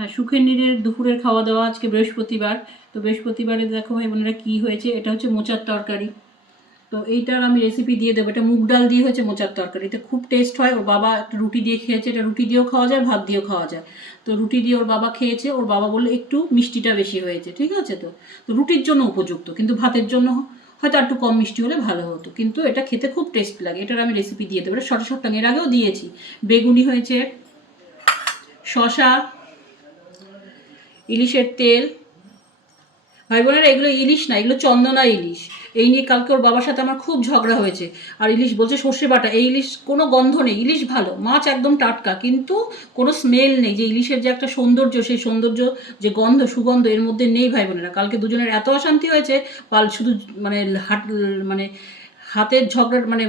হ্যাঁ সুখের নীরের দুপুরের খাওয়া দাওয়া আজকে বৃহস্পতিবার। তো বৃহস্পতিবারে দেখো ভাই বোনেরা কী হয়েছে, এটা হচ্ছে মোচার তরকারি। তো এইটার আমি রেসিপি দিয়ে দেবো। এটা মুগ ডাল দিয়ে হয়েছে মোচার তরকারি। এটা খুব টেস্ট হয়। ওর বাবা একটা রুটি দিয়ে খেয়েছে। এটা রুটি দিয়েও খাওয়া যায়, ভাত দিয়েও খাওয়া যায়। তো রুটি দিয়ে ওর বাবা খেয়েছে। ওর বাবা বলল, একটু মিষ্টিটা বেশি হয়েছে। ঠিক আছে তো? তো রুটির জন্য উপযুক্ত। কিন্তু ভাতের জন্য হয়তো একটু কম মিষ্টি হলে ভালো হতো। কিন্তু এটা খেতে খুব টেস্ট লাগে। এটার আমি রেসিপি দিয়ে দেবো। এটা শর্ট এর আগেও দিয়েছি। বেগুনি হয়েছে শশা ইলিশের তেল। ভাই বোনেরা, এগুলো ইলিশ না, এগুলো চন্দনা ইলিশ। এই নিয়ে কালকে ওর বাবার সাথে আমার খুব ঝগড়া হয়েছে। আর ইলিশ বলছে সর্ষে বাটা, এই ইলিশ কোনো গন্ধ নেই, ইলিশ ভালো, মাছ একদম টাটকা, কিন্তু কোনো স্মেল নেই যে ইলিশের যে একটা সৌন্দর্য, সেই সৌন্দর্য যে গন্ধ, সুগন্ধ এর মধ্যে নেই ভাই বোনেরা। কালকে দুজনের এত অশান্তি হয়েছে, পাল শুধু মানে হাট মানে হাতের ঝগড়া মানে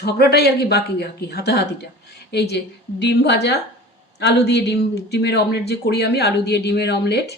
ঝগড়াটাই আর কি বাকি, আর কি হাতাহাতিটা। এই যে ডিম ভাজা আলু দিয়ে ডিম, ডিমের অমলেট যে করি আমি, আলু দিয়ে ডিমের অমলেট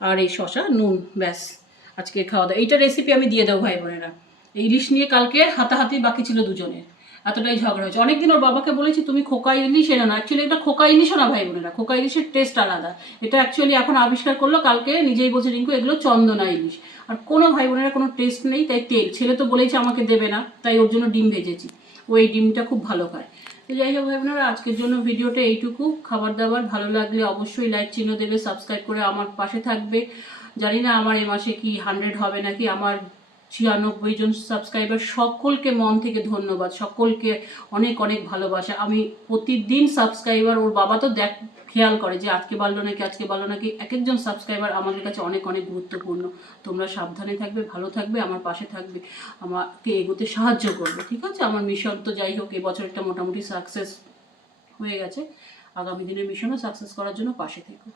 আর এই শশা নুন, ব্যাস আজকে খাওয়া দাওয়া। এইটা রেসিপি আমি দিয়ে দেবো ভাই বোনেরা। এই ইলিশ নিয়ে কালকে হাতাহাতি বাকি ছিল দুজনের। এতটাই ঝগড়া হয়েছে। অনেকদিন ওর বাবাকে বলেছি, তুমি খোকা ইলিশ এনো না। অ্যাকচুয়ালি এটা খোকা ইলিশও না ভাই বোনেরা। খোকা ইলিশের টেস্ট আলাদা। এটা অ্যাকচুয়ালি এখন আবিষ্কার করল, কালকে নিজেই বলছে, রিঙ্কু, এগুলো চন্দনা ইলিশ। আর কোনো ভাই বোনেরা কোনো টেস্ট নেই, তাই তেল। ছেলে তো বলেছে আমাকে দেবে না, তাই ওর জন্য ডিম ভেজেছি। ও এই ডিমটা খুব ভালো খায়। তো যাই হোক বোনেরা, আজকের জন্য ভিডিওটা এইটুকু। খাবার দাবার ভালো লাগলে অবশ্যই লাইক চিহ্ন দেবে সাবস্ক্রাইব করে আমার পাশে থাকবে। জানি না আমার এ মাসে কি হান্ড্রেড হবে নাকি, আমার ছিয়ানব্বই জন সাবস্ক্রাইবার সকলকে মন থেকে ধন্যবাদ, সকলকে অনেক অনেক ভালোবাসা। আমি প্রতিদিন সাবস্ক্রাইবার ওর বাবা তো দেখ খেয়াল করে যে আজকে বাড়লো নাকি, আজকে বাড়লো নাকি। এক একজন সাবস্ক্রাইবার আমাদের কাছে অনেক অনেক গুরুত্বপূর্ণ। তোমরা সাবধানে থাকবে, ভালো থাকবে, আমার পাশে থাকবে, আমাকে এগোতে সাহায্য করবে, ঠিক আছে? আমার মিশন তো যাই হোক এবছরটা মোটামুটি সাকসেস হয়ে গেছে। আগামী দিনের মিশনও সাকসেস করার জন্য পাশে থেকো।